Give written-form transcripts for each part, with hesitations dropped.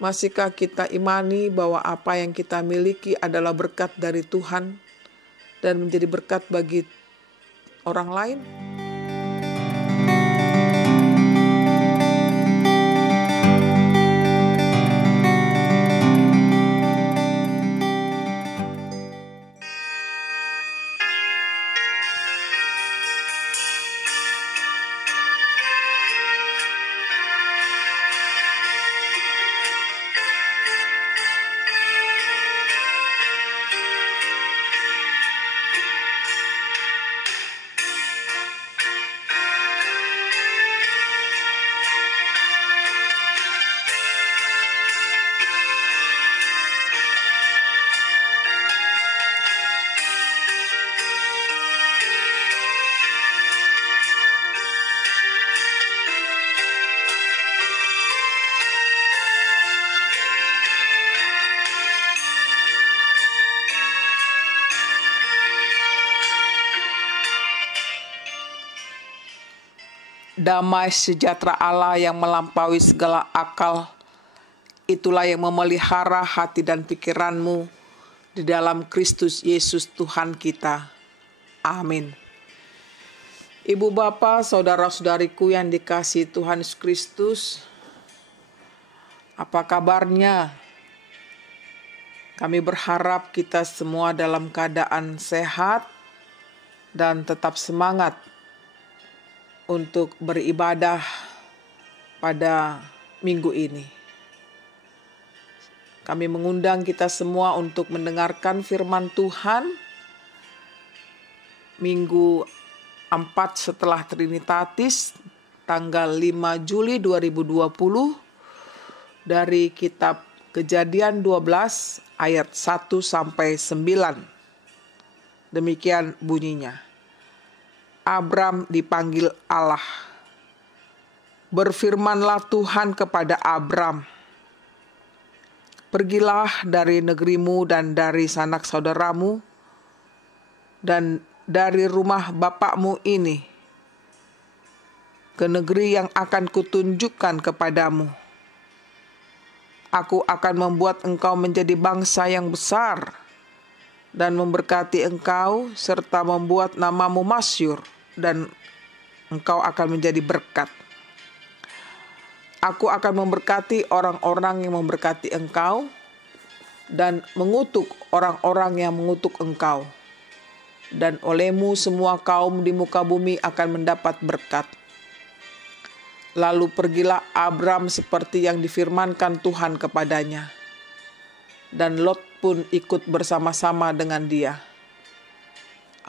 Masihkah kita imani bahwa apa yang kita miliki adalah berkat dari Tuhan dan menjadi berkat bagi orang lain? Damai sejahtera Allah yang melampaui segala akal, itulah yang memelihara hati dan pikiranmu di dalam Kristus Yesus Tuhan kita. Amin. Ibu Bapa, saudara-saudariku yang dikasihi Tuhan Yesus Kristus, apa kabarnya? Kami berharap kita semua dalam keadaan sehat dan tetap semangat untuk beribadah pada minggu ini. Kami mengundang kita semua untuk mendengarkan firman Tuhan minggu 4 setelah Trinitatis tanggal 5 Juli 2020 dari kitab Kejadian 12 ayat 1 sampai 9. Demikian bunyinya. Abram dipanggil Allah. Berfirmanlah Tuhan kepada Abram, pergilah dari negerimu dan dari sanak saudaramu dan dari rumah bapakmu ini ke negeri yang akan kutunjukkan kepadamu. Aku akan membuat engkau menjadi bangsa yang besar dan memberkati engkau serta membuat namamu masyhur dan engkau akan menjadi berkat. Aku akan memberkati orang-orang yang memberkati engkau dan mengutuk orang-orang yang mengutuk engkau. Dan olehmu semua kaum di muka bumi akan mendapat berkat. Lalu pergilah Abram seperti yang difirmankan Tuhan kepadanya. Dan Lot pun ikut bersama-sama dengan dia.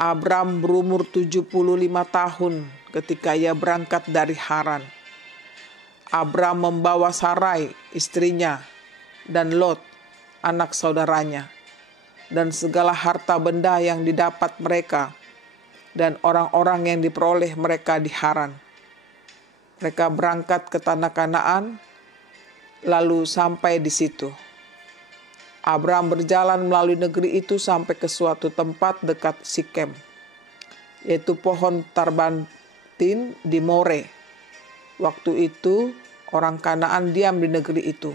Abram berumur 75 tahun ketika ia berangkat dari Haran. Abram membawa Sarai, istrinya, dan Lot, anak saudaranya, dan segala harta benda yang didapat mereka, dan orang-orang yang diperoleh mereka di Haran. Mereka berangkat ke tanah Kanaan, lalu sampai di situ. Abram berjalan melalui negeri itu sampai ke suatu tempat dekat Sikem, yaitu pohon tarbantin di More. Waktu itu orang Kanaan diam di negeri itu.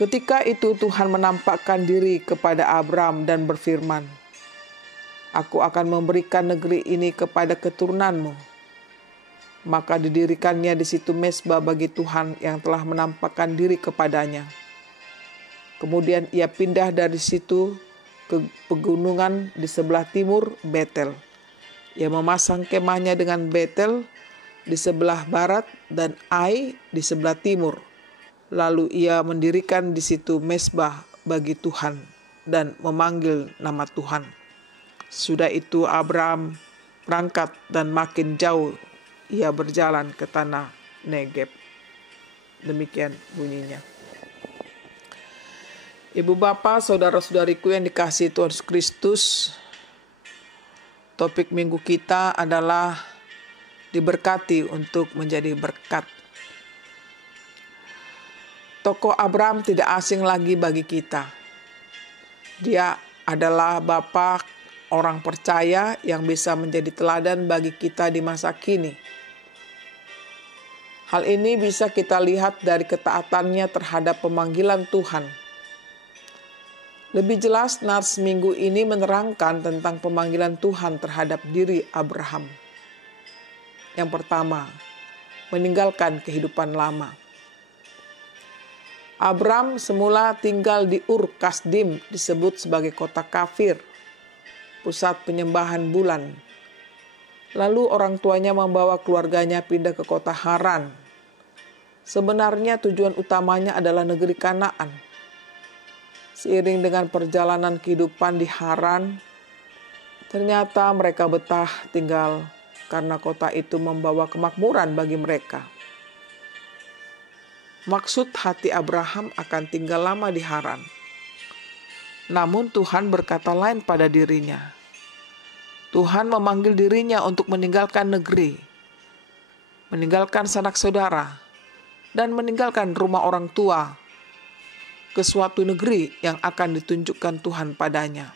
Ketika itu Tuhan menampakkan diri kepada Abram dan berfirman, Aku akan memberikan negeri ini kepada keturunanmu. Maka didirikannya di situ mezbah bagi Tuhan yang telah menampakkan diri kepadanya. Kemudian ia pindah dari situ ke pegunungan di sebelah timur Betel. Ia memasang kemahnya dengan Betel di sebelah barat dan Ai di sebelah timur. Lalu ia mendirikan di situ mezbah bagi Tuhan dan memanggil nama Tuhan. Sudah itu Abram berangkat dan makin jauh ia berjalan ke tanah Negeb. Demikian bunyinya. Ibu Bapa, saudara-saudariku yang dikasihi Tuhan Yesus Kristus, topik minggu kita adalah diberkati untuk menjadi berkat. Tokoh Abram tidak asing lagi bagi kita. Dia adalah bapa orang percaya yang bisa menjadi teladan bagi kita di masa kini. Hal ini bisa kita lihat dari ketaatannya terhadap pemanggilan Tuhan. Lebih jelas, Nats minggu ini menerangkan tentang pemanggilan Tuhan terhadap diri Abraham. Yang pertama, meninggalkan kehidupan lama. Abram semula tinggal di Ur Kasdim, disebut sebagai kota kafir, pusat penyembahan bulan. Lalu orang tuanya membawa keluarganya pindah ke kota Haran. Sebenarnya tujuan utamanya adalah negeri Kanaan. Seiring dengan perjalanan kehidupan di Haran, ternyata mereka betah tinggal karena kota itu membawa kemakmuran bagi mereka. Maksud hati Abraham akan tinggal lama di Haran. Namun Tuhan berkata lain pada dirinya. Tuhan memanggil dirinya untuk meninggalkan negeri, meninggalkan sanak saudara, dan meninggalkan rumah orang tua ke suatu negeri yang akan ditunjukkan Tuhan padanya.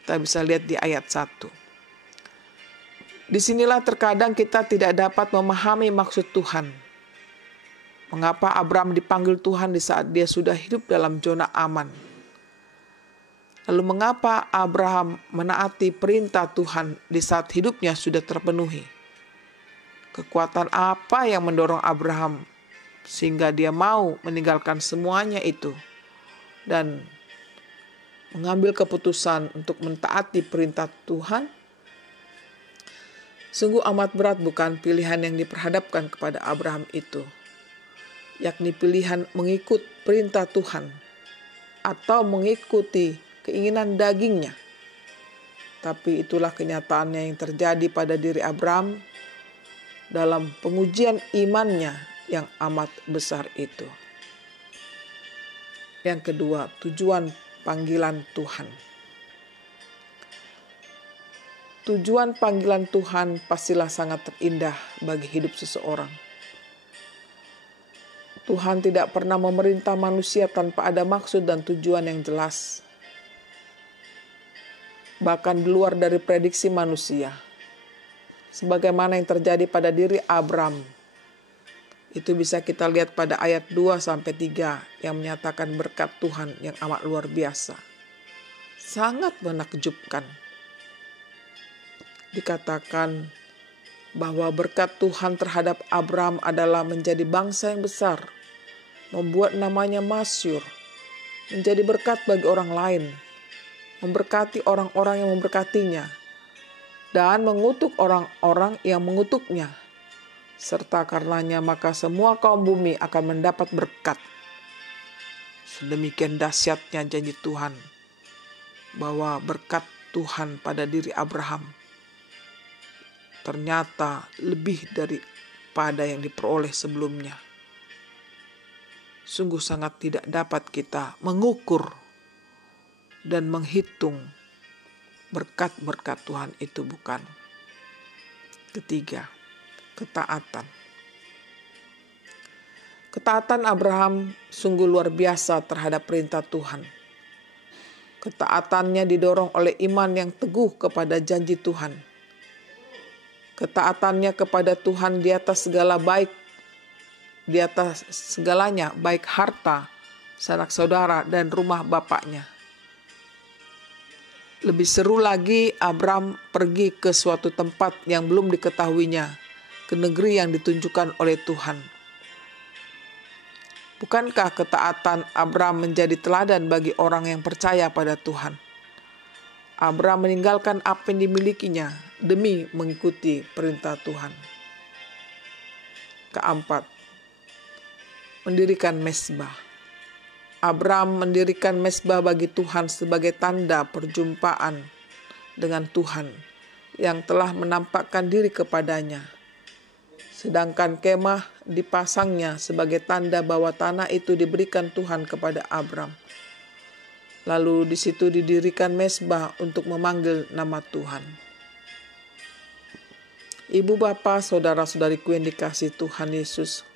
Kita bisa lihat di ayat 1. Disinilah terkadang kita tidak dapat memahami maksud Tuhan. Mengapa Abram dipanggil Tuhan di saat dia sudah hidup dalam zona aman? Lalu mengapa Abraham menaati perintah Tuhan di saat hidupnya sudah terpenuhi? Kekuatan apa yang mendorong Abraham sehingga dia mau meninggalkan semuanya itu dan mengambil keputusan untuk mentaati perintah Tuhan? Sungguh amat berat bukan pilihan yang diperhadapkan kepada Abraham itu, yakni pilihan mengikut perintah Tuhan atau mengikuti keinginan dagingnya. Tapi itulah kenyataannya yang terjadi pada diri Abraham dalam pengujian imannya yang amat besar itu. Yang kedua, tujuan panggilan Tuhan. Tujuan panggilan Tuhan pastilah sangat terindah bagi hidup seseorang. Tuhan tidak pernah memerintah manusia tanpa ada maksud dan tujuan yang jelas. Bahkan di luar dari prediksi manusia. Sebagaimana yang terjadi pada diri Abram. Itu bisa kita lihat pada ayat 2-3 yang menyatakan berkat Tuhan yang amat luar biasa. Sangat menakjubkan. Dikatakan bahwa berkat Tuhan terhadap Abram adalah menjadi bangsa yang besar, membuat namanya masyhur, menjadi berkat bagi orang lain, memberkati orang-orang yang memberkatinya, dan mengutuk orang-orang yang mengutuknya. Serta karenanya maka semua kaum bumi akan mendapat berkat. Sedemikian dahsyatnya janji Tuhan, bahwa berkat Tuhan pada diri Abraham ternyata lebih daripada yang diperoleh sebelumnya. Sungguh sangat tidak dapat kita mengukur dan menghitung berkat-berkat Tuhan itu, bukan? Ketiga, ketaatan. Ketaatan Abraham sungguh luar biasa terhadap perintah Tuhan. Ketaatannya didorong oleh iman yang teguh kepada janji Tuhan. Ketaatannya kepada Tuhan di atas segala baik, di atas segalanya, baik harta, sanak saudara, dan rumah bapaknya. Lebih seru lagi, Abram pergi ke suatu tempat yang belum diketahuinya, ke negeri yang ditunjukkan oleh Tuhan. Bukankah ketaatan Abram menjadi teladan bagi orang yang percaya pada Tuhan? Abram meninggalkan apa yang dimilikinya demi mengikuti perintah Tuhan. Keempat, mendirikan mezbah. Abram mendirikan mezbah bagi Tuhan sebagai tanda perjumpaan dengan Tuhan yang telah menampakkan diri kepadanya. Sedangkan kemah dipasangnya sebagai tanda bahwa tanah itu diberikan Tuhan kepada Abram. Lalu di situ didirikan mezbah untuk memanggil nama Tuhan. Ibu bapa, saudara-saudariku yang dikasihi Tuhan Yesus,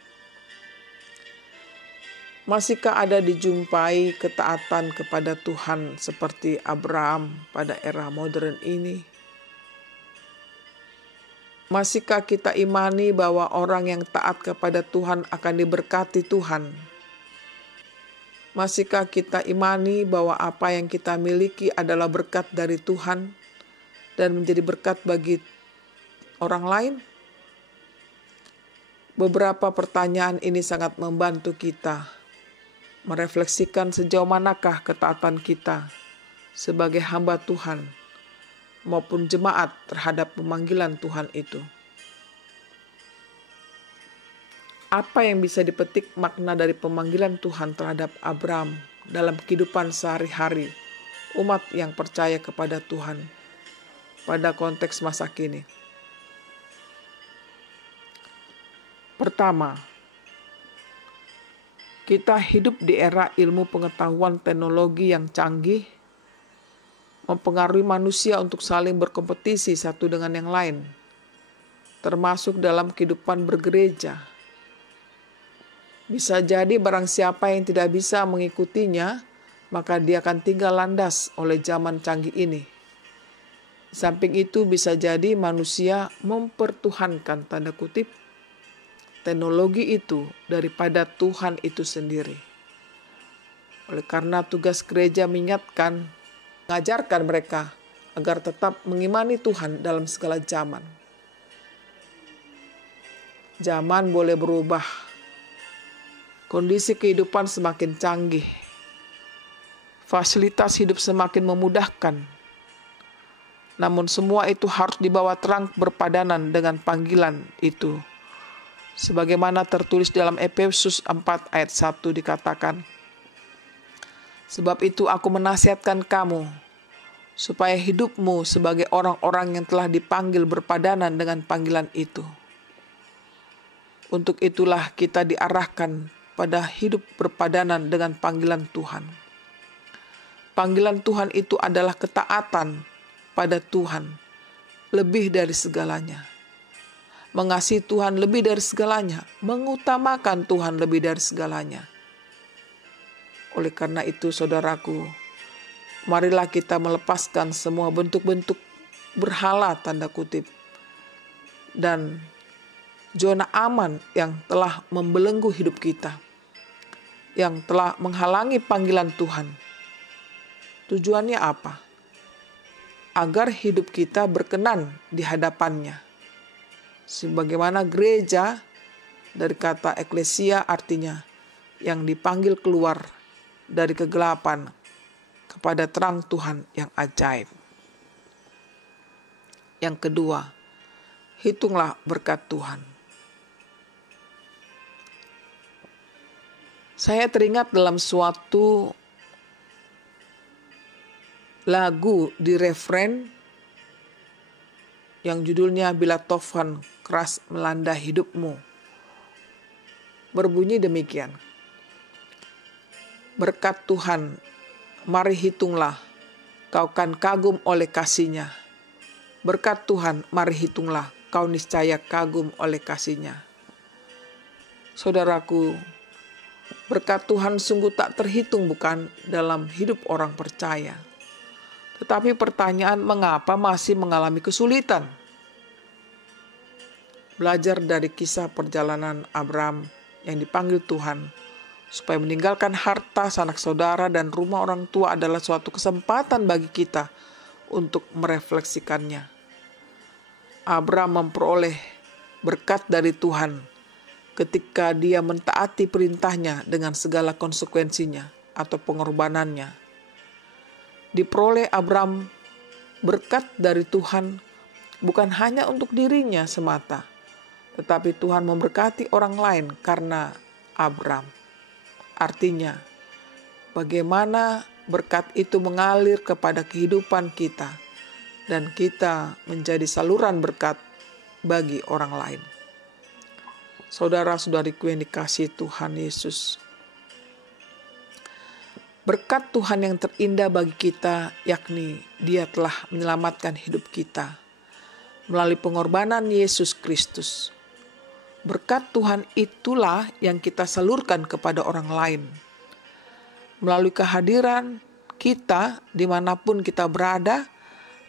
masihkah ada dijumpai ketaatan kepada Tuhan seperti Abraham pada era modern ini? Masihkah kita imani bahwa orang yang taat kepada Tuhan akan diberkati Tuhan? Masihkah kita imani bahwa apa yang kita miliki adalah berkat dari Tuhan dan menjadi berkat bagi orang lain? Beberapa pertanyaan ini sangat membantu kita merefleksikan sejauh manakah ketaatan kita sebagai hamba Tuhan maupun jemaat terhadap pemanggilan Tuhan itu. Apa yang bisa dipetik makna dari pemanggilan Tuhan terhadap Abram dalam kehidupan sehari-hari umat yang percaya kepada Tuhan pada konteks masa kini? Pertama, kita hidup di era ilmu pengetahuan teknologi yang canggih, mempengaruhi manusia untuk saling berkompetisi satu dengan yang lain, termasuk dalam kehidupan bergereja. Bisa jadi barang siapa yang tidak bisa mengikutinya, maka dia akan tinggal landas oleh zaman canggih ini. Di samping itu bisa jadi manusia mempertuhankan tanda kutip teknologi itu daripada Tuhan itu sendiri. Oleh karena tugas gereja mengajarkan mereka agar tetap mengimani Tuhan dalam segala zaman. Zaman boleh berubah. Kondisi kehidupan semakin canggih. Fasilitas hidup semakin memudahkan. Namun semua itu harus dibawa terang berpadanan dengan panggilan itu. Sebagaimana tertulis dalam Efesus 4 ayat 1 dikatakan, "Sebab itu aku menasihatkan kamu, supaya hidupmu sebagai orang-orang yang telah dipanggil berpadanan dengan panggilan itu." Untuk itulah kita diarahkan pada hidup berpadanan dengan panggilan Tuhan. Panggilan Tuhan itu adalah ketaatan pada Tuhan lebih dari segalanya. Mengasihi Tuhan lebih dari segalanya, mengutamakan Tuhan lebih dari segalanya. Oleh karena itu, saudaraku, marilah kita melepaskan semua bentuk-bentuk berhala tanda kutip dan zona aman yang telah membelenggu hidup kita, yang telah menghalangi panggilan Tuhan. Tujuannya apa? Agar hidup kita berkenan di hadapannya. Sebagaimana gereja, dari kata eklesia artinya yang dipanggil keluar dari kegelapan kepada terang Tuhan yang ajaib. Yang kedua, hitunglah berkat Tuhan. Saya teringat dalam suatu lagu di refren yang judulnya "Bila Tofan Keras Melanda Hidupmu", berbunyi demikian. Berkat Tuhan, mari hitunglah, kau kan kagum oleh kasih-Nya. Berkat Tuhan, mari hitunglah, kau niscaya kagum oleh kasih-Nya. Saudaraku, berkat Tuhan sungguh tak terhitung bukan dalam hidup orang percaya. Tetapi pertanyaan, mengapa masih mengalami kesulitan? Belajar dari kisah perjalanan Abram yang dipanggil Tuhan supaya meninggalkan harta, sanak saudara, dan rumah orang tua adalah suatu kesempatan bagi kita untuk merefleksikannya. Abram memperoleh berkat dari Tuhan ketika dia mentaati perintahnya dengan segala konsekuensinya atau pengorbanannya. Diperoleh Abram berkat dari Tuhan bukan hanya untuk dirinya semata, tetapi Tuhan memberkati orang lain karena Abram. Artinya, bagaimana berkat itu mengalir kepada kehidupan kita dan kita menjadi saluran berkat bagi orang lain. Saudara-saudariku yang dikasihi Tuhan Yesus, berkat Tuhan yang terindah bagi kita, yakni Dia telah menyelamatkan hidup kita melalui pengorbanan Yesus Kristus. Berkat Tuhan itulah yang kita salurkan kepada orang lain. Melalui kehadiran kita dimanapun kita berada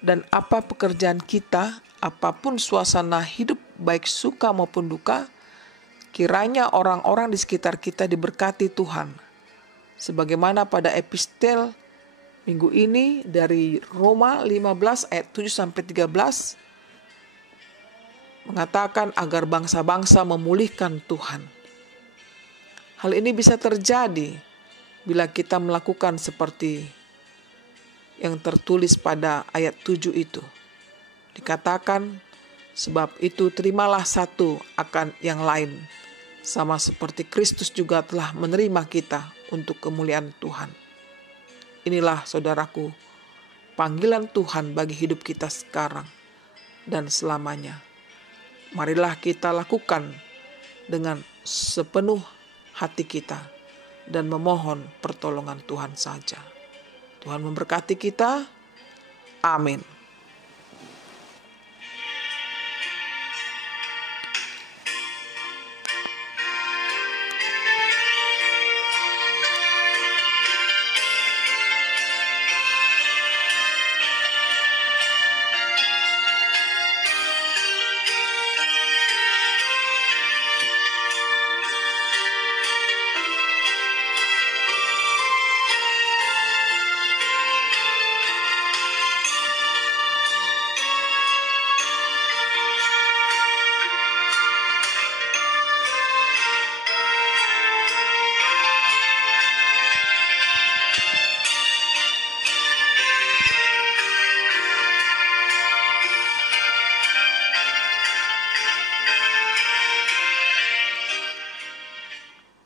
dan apa pekerjaan kita apapun suasana hidup, baik suka maupun duka, kiranya orang-orang di sekitar kita diberkati Tuhan. Sebagaimana pada epistel minggu ini dari Roma 15 ayat 7-13 mengatakan agar bangsa-bangsa memulihkan Tuhan. Hal ini bisa terjadi bila kita melakukan seperti yang tertulis pada ayat 7 itu. Dikatakan, sebab itu terimalah satu akan yang lain, sama seperti Kristus juga telah menerima kita untuk kemuliaan Tuhan. Inilah saudaraku, panggilan Tuhan bagi hidup kita sekarang dan selamanya. Marilah kita lakukan dengan sepenuh hati kita dan memohon pertolongan Tuhan saja. Tuhan memberkati kita. Amin.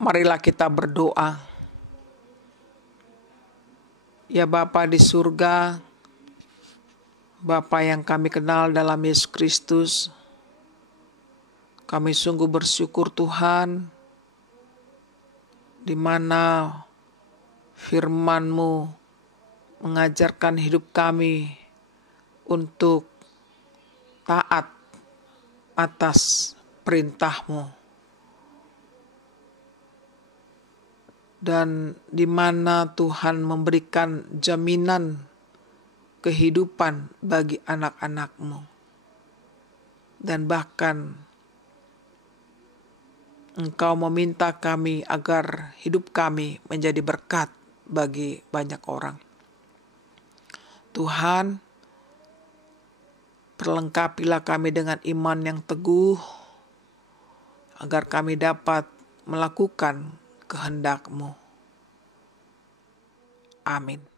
Marilah kita berdoa. Ya Bapa di surga, Bapa yang kami kenal dalam Yesus Kristus, kami sungguh bersyukur Tuhan, di mana firman-Mu mengajarkan hidup kami untuk taat atas perintah-Mu. Dan di mana Tuhan memberikan jaminan kehidupan bagi anak-anak-Mu. Dan bahkan Engkau meminta kami agar hidup kami menjadi berkat bagi banyak orang. Tuhan, perlengkapilah kami dengan iman yang teguh, agar kami dapat melakukan kehendak-Mu. Amin.